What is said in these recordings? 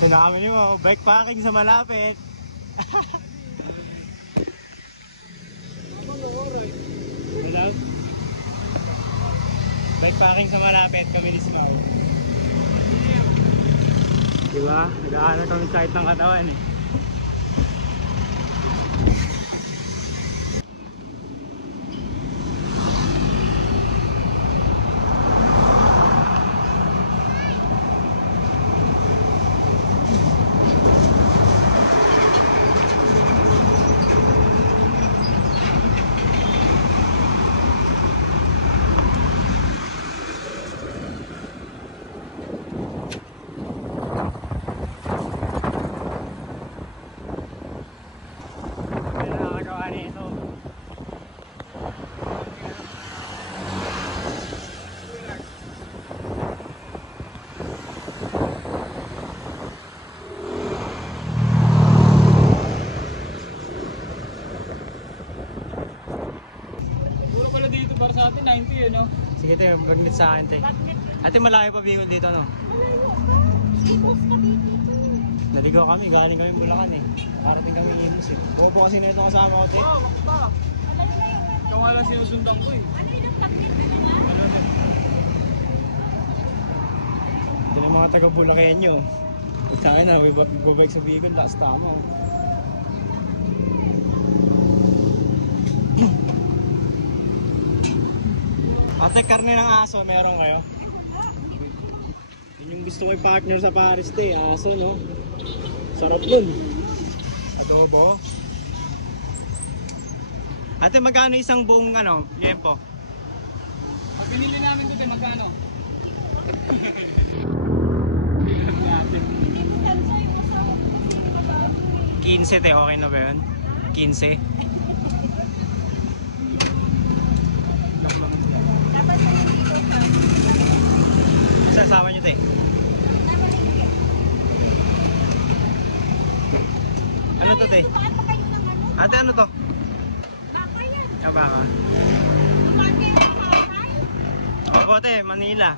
Ito na kami mo, bike packing sa malapit. Wala? Bike packing sa malapit kami ni Smile. Diba? Nag-aano kami kahit ng katawan eh. Para sa atin, 90 yun, no? Sige, te, mag-meet sa akin, te. Ate, malaki pa Bicol dito, no? Naligaw kami, galing kami Bulacan, eh. Parating kami Imus, eh. Buo kasi na ito kasama ko, te. Oo, baka. Ikaw nga lang sinusundan ko, eh. Ito na mga taga-Bulacanyo. Sa akin na, bubike sa Bicol, taas tama. Ate, karne ng aso, meron kayo? Yun yung gusto ko i-partner sa Paris, te. Aso, no? Sarap nun. Adobo. Ate, magkano isang buong, ano, liempo? Pag pinili namin ito, magkano? 15, te. Okay na ba yun? 15. Sasawa nyo, te. Ano to, te? Ate, ano to? Baka yan. Ah, baka. Opo, te. Manila.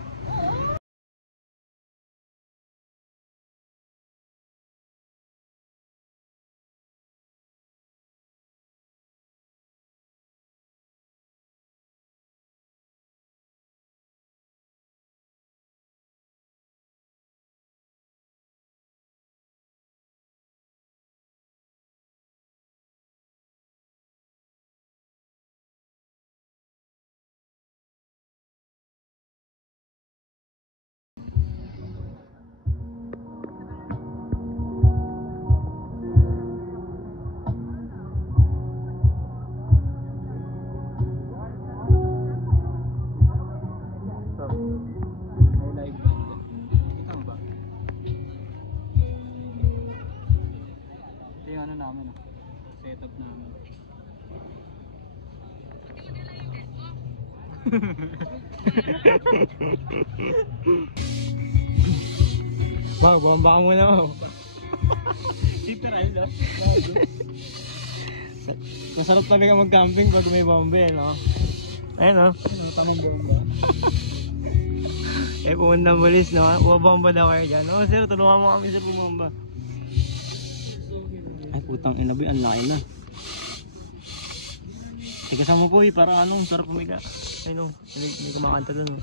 Namin, setup namin. Wow, bomba ka muna, oh. Literal, no? Masarap talaga mag-camping pag may bombe, no? Ayun, no? Tamang bomba. Eh, pumunta mulis, no? Bumomba daw kayo dyan. Oh, sir, tulungan mo kami, sir, bumomba. Ay, putang inabi, ang laki na. Tigasan mo po, para anong sarap pumiga. Ay, no, hindi kumakanta dun, no?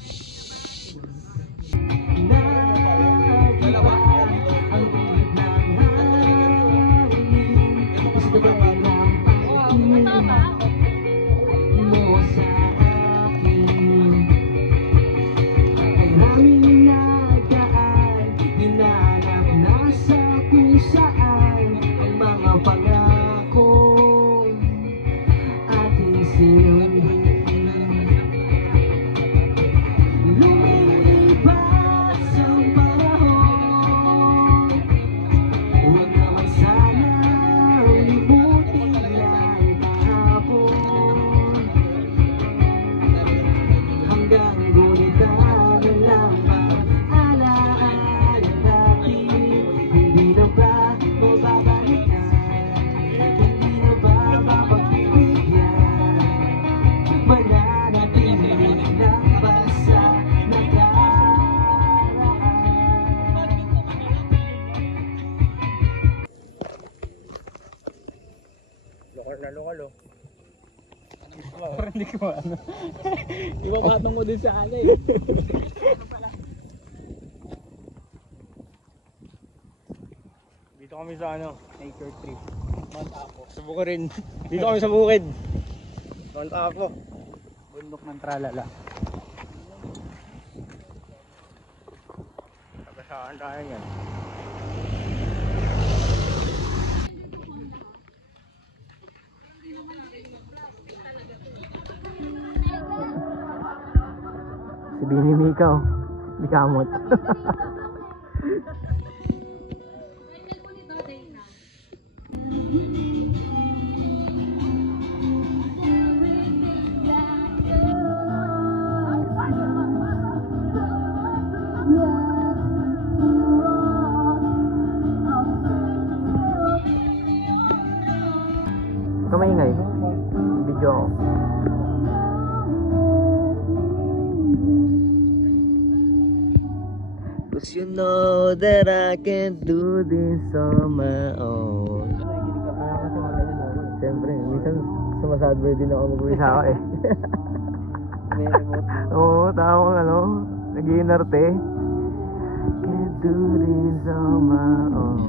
Nalukalo. Parang hindi ko ano. Ibabatong ko din sa alay. Dito kami sa ano, Nature trip. Mount Apo. sa Bukirin. Dito kami sa bukid. Mount Apo. Bundok ng Tralala. Nakasaan tayo yan. Si Bini Mikaw. Bikamot. Kamaingay. Video ako. Cause you know that I can't do this on my own. Siyempre, minsan sumasadboy din ako mag-uwi sa ako eh. Oo, tawag ano, nag-iinarte. Can't do this on my own.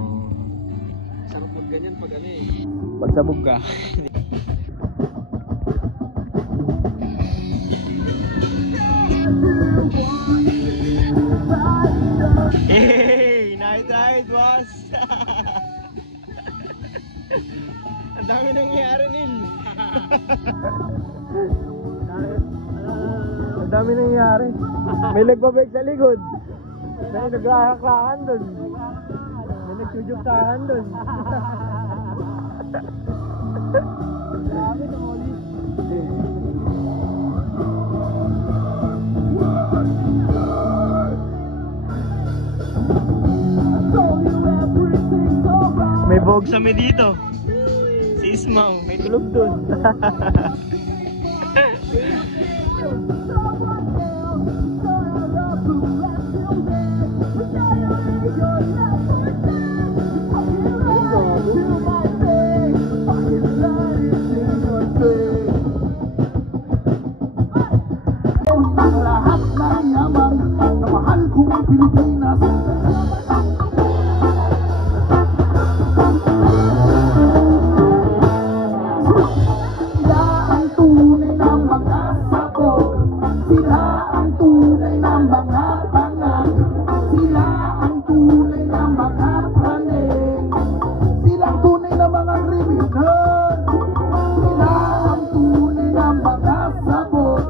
Sarap magganyan pag ano eh. Pagsabog ka. Hey! Nice ride, boss! Ang dami nangyayari, Nil. Ang dami nangyayari. May nagbabike sa likod. May nag-ahaklakan dun. May nagtutugtahan dun. Grabe na ulit. May bogsami dito. Si Ismaw, may tulog dun. Lahat ng yaman na mahal ko ang Pilipinas. Sila ang tunay ng mga sabot. Sila ang tunay ng mga bangang. Sila ang tunay ng mga praning. Sila ang tunay ng mga kriminal. Sila ang tunay ng mga sabot.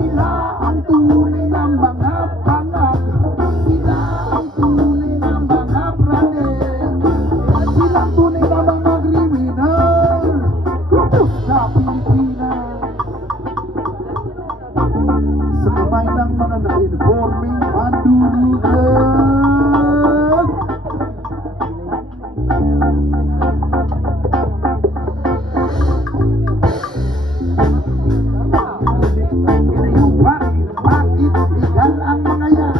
Sila ang tunay ng mga pangak. Sila ang tunay ng mga praning. Sila ang tunay ng mga kriminal. Lubos sa Pilipinas. Sa kamay ng mga na-informing mandurugan. Bakit igal ang mga yan?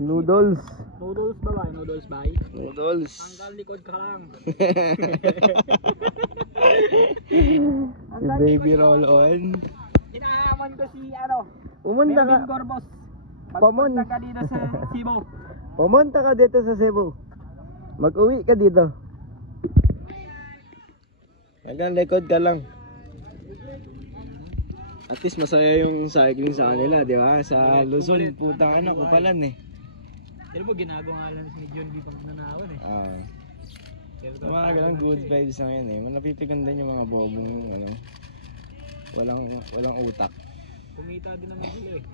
Noodles. Noodles ba ba? Noodles ba? Noodles. Hanggang likod ka lang. Si Baby Roll On. Inaaman ko si ano. Pumunta ka. Melvin Corbos. Pamon. Magpunta ka dito sa Cebu. Pumunta ka dito sa Cebu. Mag-uwi ka dito. Hanggang likod ka lang. At least masaya yung cycling sa kanila, di ba? Sa Luzon, putang anak, kupalan eh. Pero po, ginagawa lang ni John B. pang nanakawan eh. Yung mga ganun, good vibes na yan eh. Napipigan din yung mga bobong, ano, walang utak. Kumita din naman sila eh.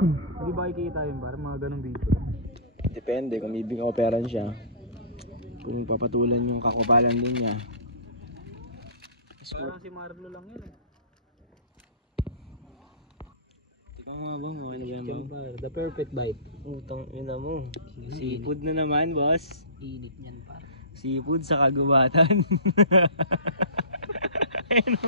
Hindi ba kikita yun ba? Mga ganong video. Depende kung bibig operan siya. Kung papatulan yung kakupalan din niya. Parang si Marlo lang yun eh. Tika nga bang, okay na ba yan bang? The perfect bite. Utang ina mo. Seafood na naman, boss. Init niyan par. Seafood sa kagubatan. Ano,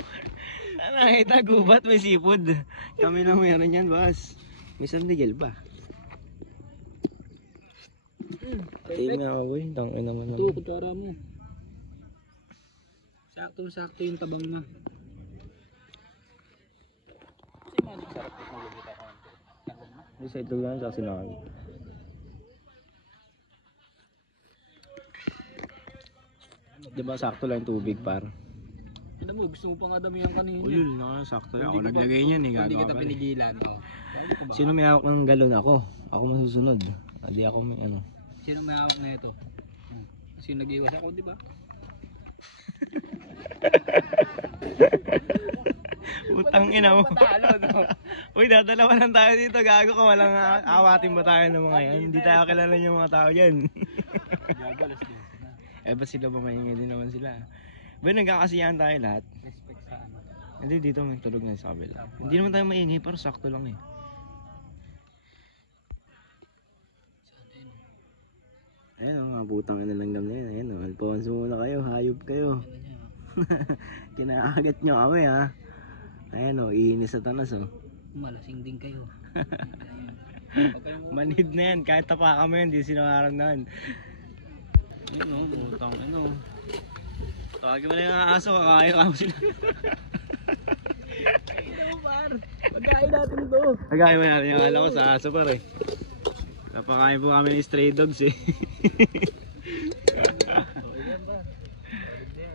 nakita gubat may seafood. Kami na meron yan, boss. May San Miguel ba? Tingnan nga, boy. Tangin naman Ito, naman. kutsara mo. Saktong-sakto yung tabang na. Hindi sa itlog lang, tsaka sinangag. Diba sakto lang tubig, par? Ano mo, gusto mo pa nga damihan kanina. Ulul, sakto lang. Ako naglagay niyan eh. Hindi Gagawa kita ka rin. pinigilan. Sino may hawak ng galon? Ako. Ako masusunod. Hindi ako may ano. Sino may hawak na ito? Sino nag-iwas ako, di ba? Utang ina mo. Uy, dadalawa lang tayo dito. Gago ka. Walang awatin ba tayo ng mga yan? Hindi tayo kilala yung mga tao yan. Eh ba sila ba maingay din naman sila? Ba nagkakasiyahan tayo lahat? Respect sa ano. Hindi dito may tulog na sa kabila. Hindi naman tayo maingay pero sakto lang eh. Ayan o, mga putang ina langgam na yan. Ayan o, Alfonso muna kayo. Hayop kayo. Kinaagat nyo kami ha. Ayan o, iinis sa tanas o. Malasing din kayo. Manid na yan. Kahit tapakan mo yan, di sinakaramdaman. Ayan o, putang ina o. Tawagin mo na yung aso, kakain ka mo sila. Pagkain natin ito. Nagkain mo natin yung alam ko sa aso pare. Napakain po kami ng stray dogs eh.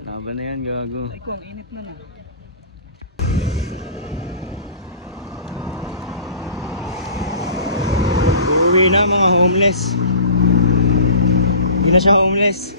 Laban na yan, gago. Ay ko, ang init na na. Uuwi na mga homeless. Hindi na siya homeless.